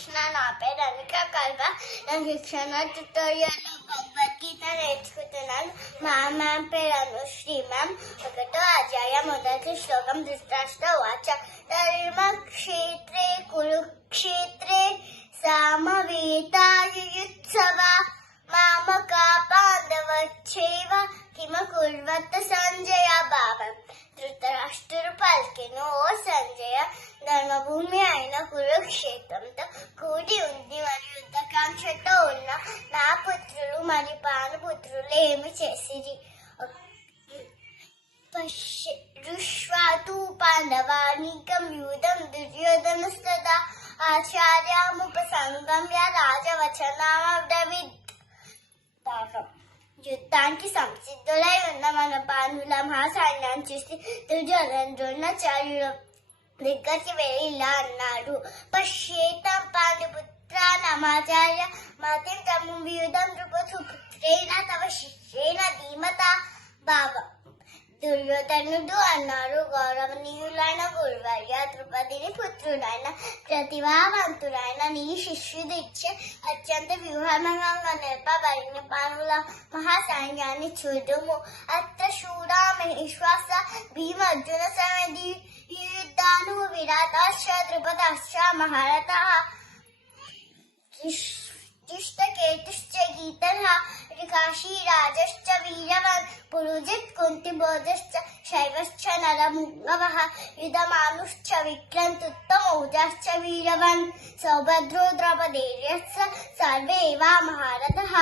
నా పేరు అనిక కల్వ. నేను శిక్షణ ట్యుటోరియల్లో భగవద్గీత నేర్చుకుంటున్నాను. మా మ్యామ్ పేరు అనుశ్రీ మ్యామ్. 1వ అధ్యాయం 1వ శ్లోకం. ధృతరాష్ట్ర వాచ ధర్మ క్షేత్రే కురుక్షేత్రే సామవేతాయుయుత్సవ మామకా పాండవచ్చైవ కిమ కుర్వత సంజయ భావం. ధృతరాష్ట్రుడు పలికెను, ఓ సంజయ, ధర్మభూమి అయిన కురుక్షేత్రంతో కూడి ఉంది మరియు యుద్ధకాంక్షతో ఉన్న నా పుత్రులు మరియు పానుపుత్రులు ఏమి చేసిరి? ఋష్వాతు పాండవానీకం యూదం దుర్యోధనస్తదా ఆచార్యముపసంగమ్య రాజవచనామబ్రవీత్. భాగం. యుద్ధానికి సంసిద్ధులై ఉన్న మన పాండుల మహాసైన్యాన్ని చూసి దుర్యోధన ద్రోణాచార్యుల దగ్గరికి వెళ్ళి ఇలా అన్నాడు: పశ్యేతం పాండుపుత్రానామాచార్య మతిం తమం వ్యూధం నృపసుపుత్రేణ తవ శిష్యేణ ధీమత. భావం. దుర్యోధనుడు అన్నాడు: గౌరవనీయులైన గురువర్య, ద్రుపదిని పుత్రుడైన ప్రతిభావంతుడైన నీ శిష్యుడు ఇచ్చే అత్యంత వ్యూహాత్మకంగా నిలపబడిన పాండుల మహాసైన్యాన్ని చూడుము. అత్ర శూరా మహేశ్వాస భీమార్జున సమేతి యుద్ధాను విరాటాశ్చ ద్రుపదాశ్చ మహారథః దుష్టకేతుశ్చ గీతః కాశీరాజశ్చ వీరవాన్ పురుజిత్ కుంతిభోజశ్చ శైవశ్చ నరముంగవః యుధమానుశ్చ విక్రాంతుత్తమౌజశ్చ వీరవాన్ సౌభద్రో ద్రౌపదేయశ్చ సర్వే ఎవ మహారథః.